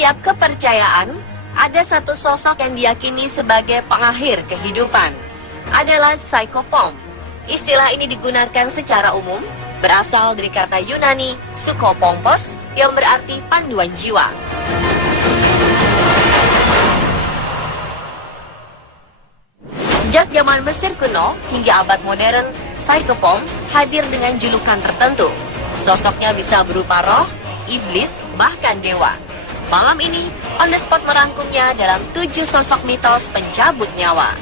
setiap kepercayaan, ada satu sosok yang diyakini sebagai pengakhir kehidupan. Adalah Psychopomp. Istilah ini digunakan secara umum, berasal dari kata Yunani Psychopompos yang berarti panduan jiwa. Sejak zaman Mesir kuno hingga abad modern, Psychopomp hadir dengan julukan tertentu. Sosoknya bisa berupa roh, iblis, bahkan dewa. Malam ini, On The Spot merangkumnya dalam 7 sosok mitos pencabut nyawa.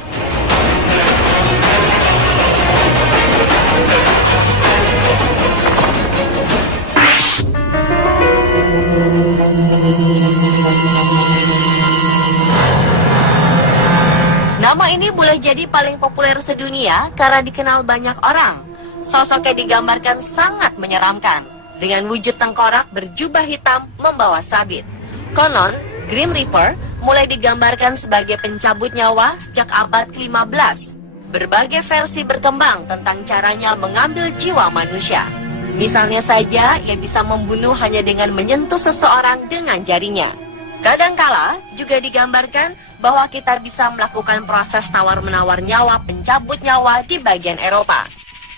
Nama ini boleh jadi paling populer sedunia karena dikenal banyak orang. Sosoknya digambarkan sangat menyeramkan, dengan wujud tengkorak berjubah hitam membawa sabit. Konon, Grim Reaper mulai digambarkan sebagai pencabut nyawa sejak abad ke-15. Berbagai versi berkembang tentang caranya mengambil jiwa manusia. Misalnya saja, ia bisa membunuh hanya dengan menyentuh seseorang dengan jarinya. Kadangkala juga digambarkan bahwa kita bisa melakukan proses tawar-menawar nyawa pencabut nyawa di bagian Eropa.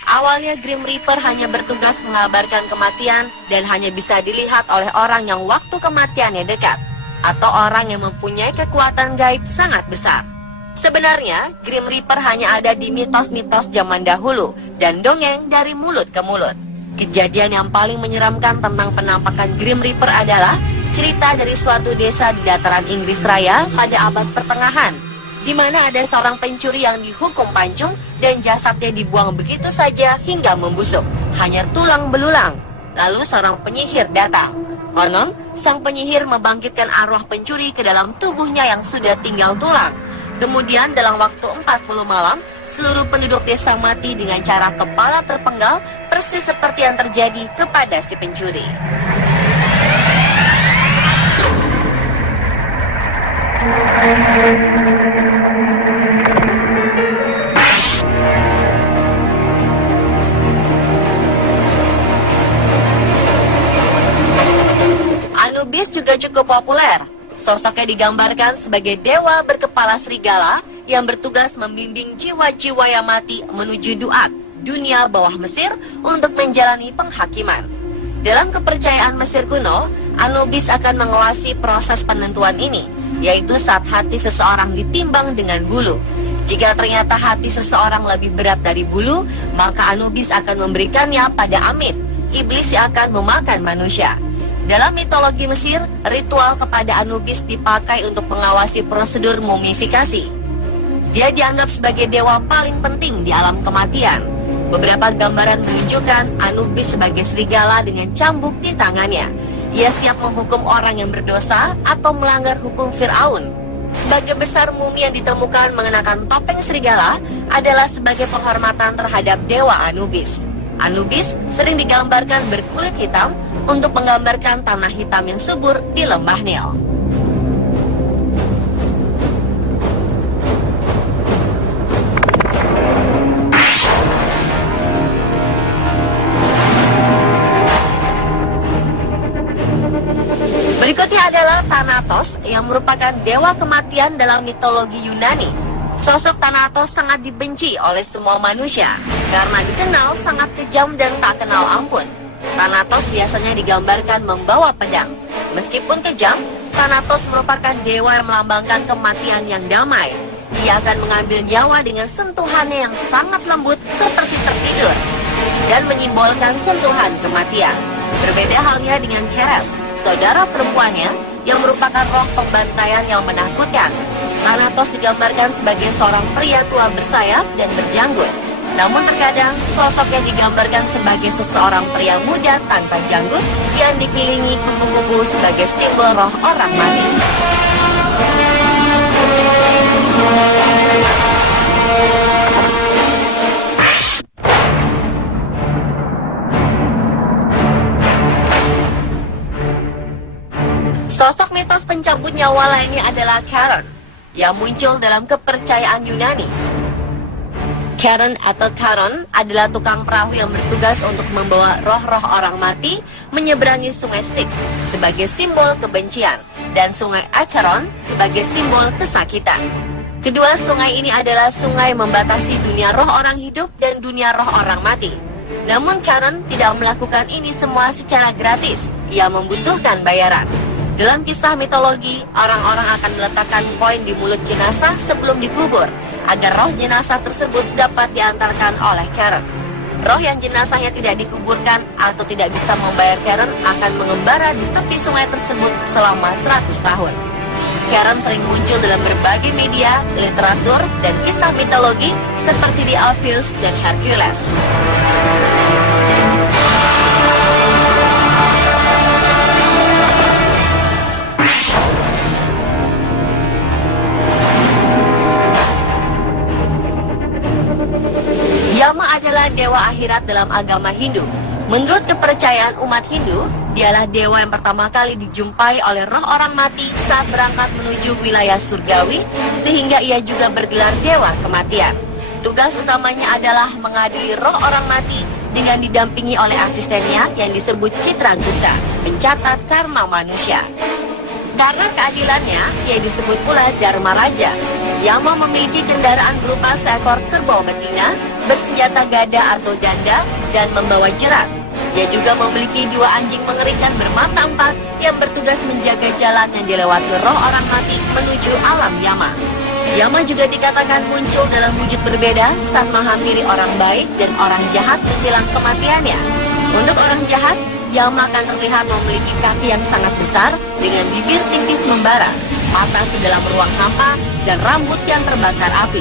Awalnya Grim Reaper hanya bertugas mengabarkan kematian dan hanya bisa dilihat oleh orang yang waktu kematiannya dekat, atau orang yang mempunyai kekuatan gaib sangat besar. Sebenarnya, Grim Reaper hanya ada di mitos-mitos zaman dahulu dan dongeng dari mulut ke mulut. Kejadian yang paling menyeramkan tentang penampakan Grim Reaper adalah cerita dari suatu desa di dataran Inggris Raya pada abad pertengahan, di mana ada seorang pencuri yang dihukum pancung dan jasadnya dibuang begitu saja hingga membusuk, hanya tulang belulang. Lalu seorang penyihir datang. Konon, sang penyihir membangkitkan arwah pencuri ke dalam tubuhnya yang sudah tinggal tulang. Kemudian dalam waktu 40 malam, seluruh penduduk desa mati dengan cara kepala terpenggal, persis seperti yang terjadi kepada si pencuri. Anubis juga cukup populer. Sosoknya digambarkan sebagai dewa berkepala serigala yang bertugas membimbing jiwa-jiwa yang mati menuju Duat, dunia bawah Mesir, untuk menjalani penghakiman. Dalam kepercayaan Mesir kuno, Anubis akan mengawasi proses penentuan ini, yaitu saat hati seseorang ditimbang dengan bulu. Jika ternyata hati seseorang lebih berat dari bulu, maka Anubis akan memberikannya pada Amit, iblis yang akan memakan manusia. Dalam mitologi Mesir, ritual kepada Anubis dipakai untuk mengawasi prosedur mumifikasi. Dia dianggap sebagai dewa paling penting di alam kematian. Beberapa gambaran menunjukkan Anubis sebagai serigala dengan cambuk di tangannya. Ia siap menghukum orang yang berdosa atau melanggar hukum Fir'aun. Sebagian besar mumi yang ditemukan mengenakan topeng serigala adalah sebagai penghormatan terhadap dewa Anubis. Anubis sering digambarkan berkulit hitam untuk menggambarkan tanah hitam yang subur di lembah Nil. Berikutnya adalah Thanatos yang merupakan dewa kematian dalam mitologi Yunani. Sosok Thanatos sangat dibenci oleh semua manusia karena dikenal sangat kejam dan tak kenal ampun. Thanatos biasanya digambarkan membawa pedang. Meskipun kejam, Thanatos merupakan dewa yang melambangkan kematian yang damai. Ia akan mengambil nyawa dengan sentuhannya yang sangat lembut seperti tertidur dan menyimbolkan sentuhan kematian. Berbeda halnya dengan Keres, saudara perempuannya yang merupakan roh pembantaian yang menakutkan. Thanatos digambarkan sebagai seorang pria tua bersayap dan berjanggut. Namun terkadang sosok yang digambarkan sebagai seseorang pria muda tanpa janggut yang dikelilingi kupu-kupu sebagai simbol roh orang mati. Sosok mitos pencabut nyawa lainnya adalah Charon, yang muncul dalam kepercayaan Yunani. Karen atau Charon adalah tukang perahu yang bertugas untuk membawa roh-roh orang mati menyeberangi sungai Styx sebagai simbol kebencian dan sungai Acheron sebagai simbol kesakitan. Kedua sungai ini adalah sungai membatasi dunia roh orang hidup dan dunia roh orang mati. Namun Charon tidak melakukan ini semua secara gratis, ia membutuhkan bayaran. Dalam kisah mitologi, orang-orang akan meletakkan koin di mulut jenazah sebelum dikubur, agar roh jenazah tersebut dapat diantarkan oleh Charon. Roh yang jenazahnya tidak dikuburkan atau tidak bisa membayar Charon akan mengembara di tepi sungai tersebut selama 100 tahun. Charon sering muncul dalam berbagai media, literatur, dan kisah mitologi seperti di Alpheus dan Hercules. Yama adalah dewa akhirat dalam agama Hindu. Menurut kepercayaan umat Hindu, dialah dewa yang pertama kali dijumpai oleh roh orang mati saat berangkat menuju wilayah surgawi, sehingga ia juga bergelar dewa kematian. Tugas utamanya adalah mengadili roh orang mati dengan didampingi oleh asistennya yang disebut Citragupta, pencatat karma manusia. Karena keadilannya, ia disebut pula Dharma Raja. Yama memiliki kendaraan berupa seekor kerbau betina, bersenjata gada atau danda, dan membawa jerat. Ia juga memiliki 2 anjing mengerikan bermata 4 yang bertugas menjaga jalan yang dilewati roh orang mati menuju alam Yama. Yama juga dikatakan muncul dalam wujud berbeda saat menghampiri orang baik dan orang jahat menjelang kematiannya. Untuk orang jahat, Yama akan terlihat memiliki kaki yang sangat besar dengan bibir tipis membara, mata sedalam ruang hampa, dan rambut yang terbakar api.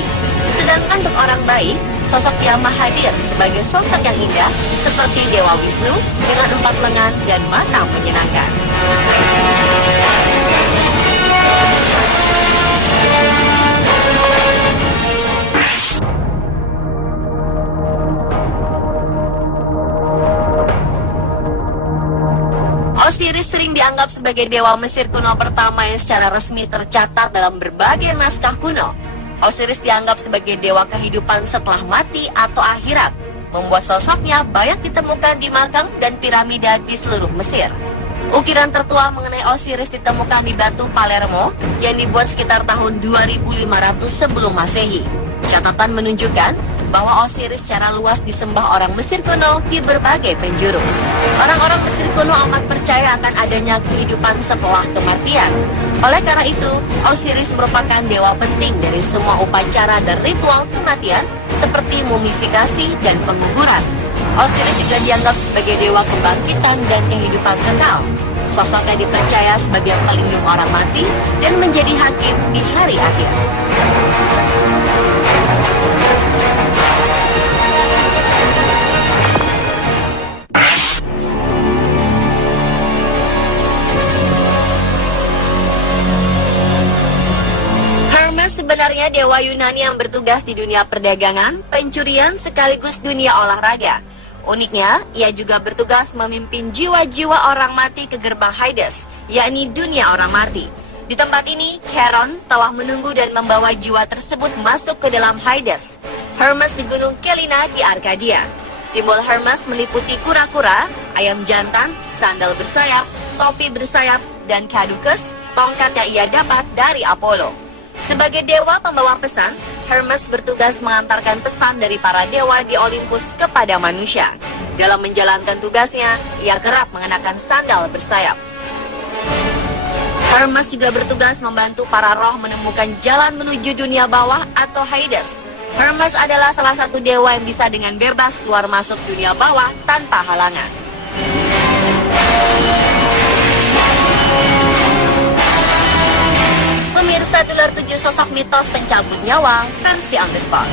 Sedangkan untuk orang baik, sosok Yama hadir sebagai sosok yang indah seperti Dewa Wisnu dengan 4 lengan dan mata menyenangkan. Osiris sering dianggap sebagai dewa Mesir kuno pertama yang secara resmi tercatat dalam berbagai naskah kuno. Osiris dianggap sebagai dewa kehidupan setelah mati atau akhirat, membuat sosoknya banyak ditemukan di makam dan piramida di seluruh Mesir. Ukiran tertua mengenai Osiris ditemukan di batu Palermo yang dibuat sekitar tahun 2500 sebelum Masehi. Catatan menunjukkan bahwa Osiris secara luas disembah orang Mesir kuno di berbagai penjuru. Orang-orang Mesir kuno amat percaya akan adanya kehidupan setelah kematian. Oleh karena itu, Osiris merupakan dewa penting dari semua upacara dan ritual kematian seperti mumifikasi dan penguburan. Osiris juga dianggap sebagai dewa kebangkitan dan kehidupan kekal. Sosoknya dipercaya sebagai pelindung orang mati dan menjadi hakim di hari akhir. Hermes sebenarnya dewa Yunani yang bertugas di dunia perdagangan, pencurian, sekaligus dunia olahraga. Uniknya, ia juga bertugas memimpin jiwa-jiwa orang mati ke gerbang Hades, yakni dunia orang mati. Di tempat ini, Charon telah menunggu dan membawa jiwa tersebut masuk ke dalam Hades. Hermes di Gunung Kelina di Arkadia. Simbol Hermes meliputi kura-kura, ayam jantan, sandal bersayap, topi bersayap, dan caducus, tongkat yang ia dapat dari Apollo. Sebagai dewa pembawa pesan, Hermes bertugas mengantarkan pesan dari para dewa di Olympus kepada manusia. Dalam menjalankan tugasnya, ia kerap mengenakan sandal bersayap. Hermes juga bertugas membantu para roh menemukan jalan menuju dunia bawah atau Hades. Hermes adalah salah satu dewa yang bisa dengan bebas keluar masuk dunia bawah tanpa halangan. Pemirsa, Tular 7 sosok mitos pencabut nyawa versi on the spot.